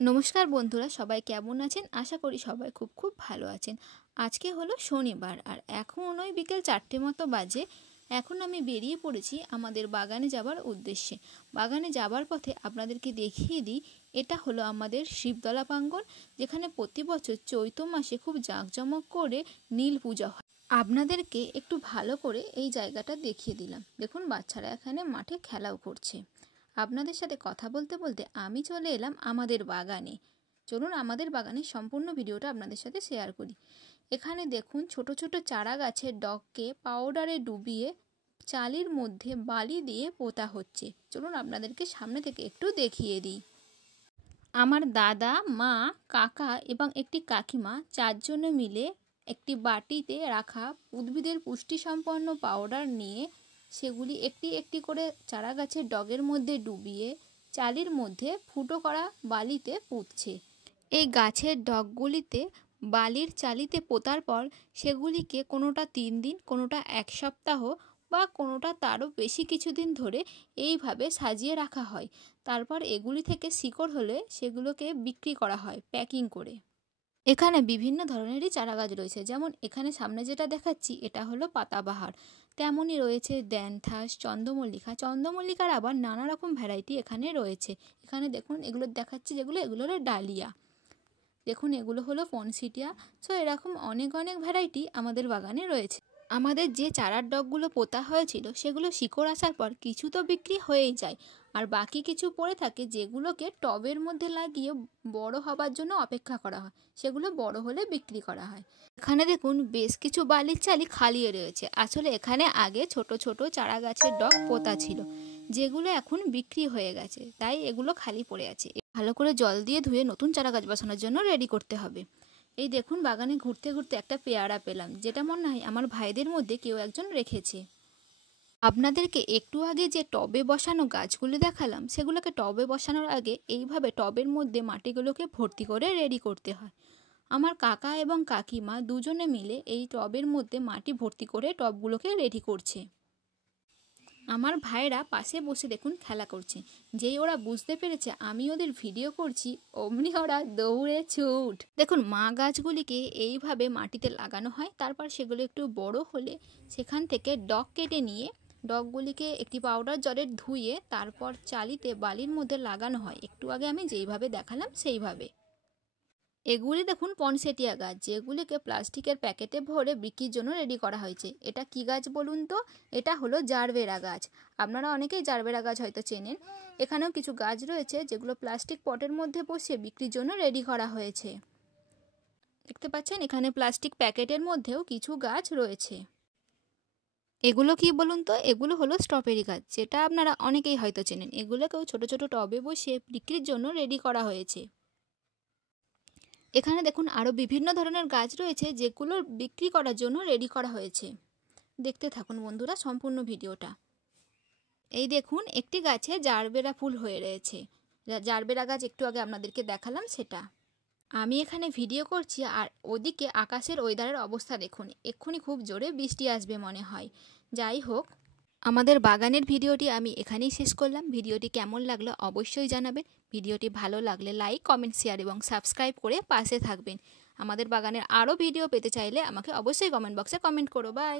নমস্কার বন্ধুরা, সবাই কেমন আছেন? আশা করি সবাই খুব খুব ভালো আছেন। আজকে হলো শনিবার আর এখন ওই বিকেল 4টে মতো বাজে। এখন আমি বেরিয়ে পড়েছি আমাদের বাগানে যাবার উদ্দেশ্যে। বাগানে যাবার পথে আপনাদেরকে দেখিয়ে দিই, এটা হলো আমাদের শিবতলা প্রাঙ্গণ, যেখানে প্রতি বছর চৈত্র মাসে খুব জাঁকজমক করে নীল পূজা হয়। আপনাদেরকে একটু ভালো করে এই জায়গাটা দেখিয়ে দিলাম। দেখুন, বাচ্চারা এখানে মাঠে খেলাও করছে। আপনাদের সাথে কথা বলতে বলতে আমি চলে এলাম আমাদের বাগানে। চলুন আমাদের বাগানের সম্পূর্ণ ভিডিওটা আপনাদের সাথে শেয়ার করি। এখানে দেখুন, ছোট ছোট চারা গাছের ডগকে পাউডারে ডুবিয়ে চালির মধ্যে বালি দিয়ে পোতা হচ্ছে। চলুন আপনাদেরকে সামনে থেকে একটু দেখিয়ে দিই। আমার দাদা, মা, কাকা এবং একটি কাকিমা চারজনে মিলে একটি বাটিতে রাখা উদ্ভিদের পুষ্টিসম্পন্ন পাউডার নিয়ে সেগুলি একটি একটি করে চারা গাছের ডগের মধ্যে ডুবিয়ে চালির মধ্যে ফুটো করা বালিতে পুঁতছে। এই গাছের ডগগুলিতে বালির চালিতে পোতার পর সেগুলিকে কোনোটা 3 দিন, কোনোটা 1 সপ্তাহ বা কোনোটা তারও বেশি কিছুদিন ধরে এইভাবে সাজিয়ে রাখা হয়। তারপর এগুলি থেকে শিকড় হলে সেগুলোকে বিক্রি করা হয় প্যাকিং করে। এখানে বিভিন্ন ধরনেরই চারা গাছ রয়েছে, যেমন এখানে সামনে যেটা দেখাচ্ছি এটা হলো পাতাবাহার, তেমনই রয়েছে দ্যানথাস, চন্দ্রমল্লিকার আবার নানা রকম ভ্যারাইটি এখানে রয়েছে। এখানে দেখুন, এগুলো দেখাচ্ছি যেগুলো, এগুলো হলো ডালিয়া। দেখুন, এগুলো হলো পনসিটিয়া। সো এরকম অনেক অনেক ভ্যারাইটি আমাদের বাগানে রয়েছে। আমাদের যে চারার ডগগুলো পোতা হয়েছিল সেগুলো শিকড় আসার পর কিছু তো বিক্রি হয়েই যায়, আর বাকি কিছু পড়ে থাকে যেগুলোকে টবের মধ্যে লাগিয়ে বড় হবার জন্য অপেক্ষা করা হয়। সেগুলো বড় হলে বিক্রি করা হয়। এখানে দেখুন, বেশ কিছু বালির চালি খালিয়ে রয়েছে। আসলে এখানে আগে ছোট ছোট চারা গাছের ডগ পোতা ছিল, যেগুলো এখন বিক্রি হয়ে গেছে, তাই এগুলো খালি পড়ে আছে। ভালো করে জল দিয়ে ধুয়ে নতুন চারা গাছ বসানোর জন্য রেডি করতে হবে। এই দেখুন, বাগানে ঘুরতে ঘুরতে একটা পেয়ারা পেলাম, যেটা মনে হয় আমার ভাইদের মধ্যে কেউ একজন রেখেছে। আপনাদেরকে একটু আগে যে টবে বসানো গাছগুলো দেখালাম, সেগুলোকে টবে বসানোর আগে এইভাবে টবের মধ্যে মাটিগুলোকে ভর্তি করে রেডি করতে হয়। আমার কাকা এবং কাকিমা দুজনে মিলে এই টবের মধ্যে মাটি ভর্তি করে টবগুলোকে রেডি করছে। আমার ভাইরা পাশে বসে দেখুন খেলা করছে। যেই ওরা বুঝতে পেরেছে আমি ওদের ভিডিও করছি, অমনি ওরা দৌড়ে ছুট। দেখুন, মা গাছগুলিকে এইভাবে মাটিতে লাগানো হয়, তারপর সেগুলো একটু বড় হলে সেখান থেকে ডগ কেটে নিয়ে ডগগুলিকে একটি পাউডার জলে ধুয়ে তারপর চালিতে বালির মধ্যে লাগানো হয়, একটু আগে আমি যেইভাবে দেখালাম সেইভাবে। এগুলি দেখুন পনসেটিয়া গাছ, যেগুলিকে প্লাস্টিকের প্যাকেটে ভরে বিক্রির জন্য রেডি করা হয়েছে। এটা কি গাছ বলুন তো? এটা হলো জারবেরা গাছ। আপনারা অনেকেই জারবেরা গাছ হয়তো চেনেন। এখানেও কিছু গাছ রয়েছে যেগুলো প্লাস্টিক পটের মধ্যে বসিয়ে বিক্রির জন্য রেডি করা হয়েছে। দেখতে পাচ্ছেন, এখানে প্লাস্টিক প্যাকেটের মধ্যেও কিছু গাছ রয়েছে। এগুলো কি বলুন তো? এগুলো হলো স্ট্রবেরি গাছ, যেটা আপনারা অনেকেই হয়তো চেনেন। এগুলোকেও ছোট ছোট টবে বসিয়ে বিক্রির জন্য রেডি করা হয়েছে। এখানে দেখুন, আরও বিভিন্ন ধরনের গাছ রয়েছে যেগুলো বিক্রি করার জন্য রেডি করা হয়েছে। দেখতে থাকুন বন্ধুরা সম্পূর্ণ ভিডিওটা। এই দেখুন, একটি গাছে জারবেরা ফুল হয়ে রয়েছে। জারবেরা গাছ একটু আগে আপনাদেরকে দেখালাম সেটা। আমি এখানে ভিডিও করছি আর ওদিকে আকাশের ওয়েদারের অবস্থা দেখুন, এক্ষুনি খুব জোরে বৃষ্টি আসবে মনে হয়। যাই হোক, আমাদের বাগানের ভিডিওটি আমি এখানেই শেষ করলাম। ভিডিওটি কেমন লাগলো অবশ্যই জানাবেন। ভিডিওটি ভালো লাগলে লাইক, কমেন্ট, শেয়ার এবং সাবস্ক্রাইব করে পাশে থাকবেন। আমাদের বাগানের আরও ভিডিও পেতে চাইলে আমাকে অবশ্যই কমেন্ট বক্সে কমেন্ট করো। বাই।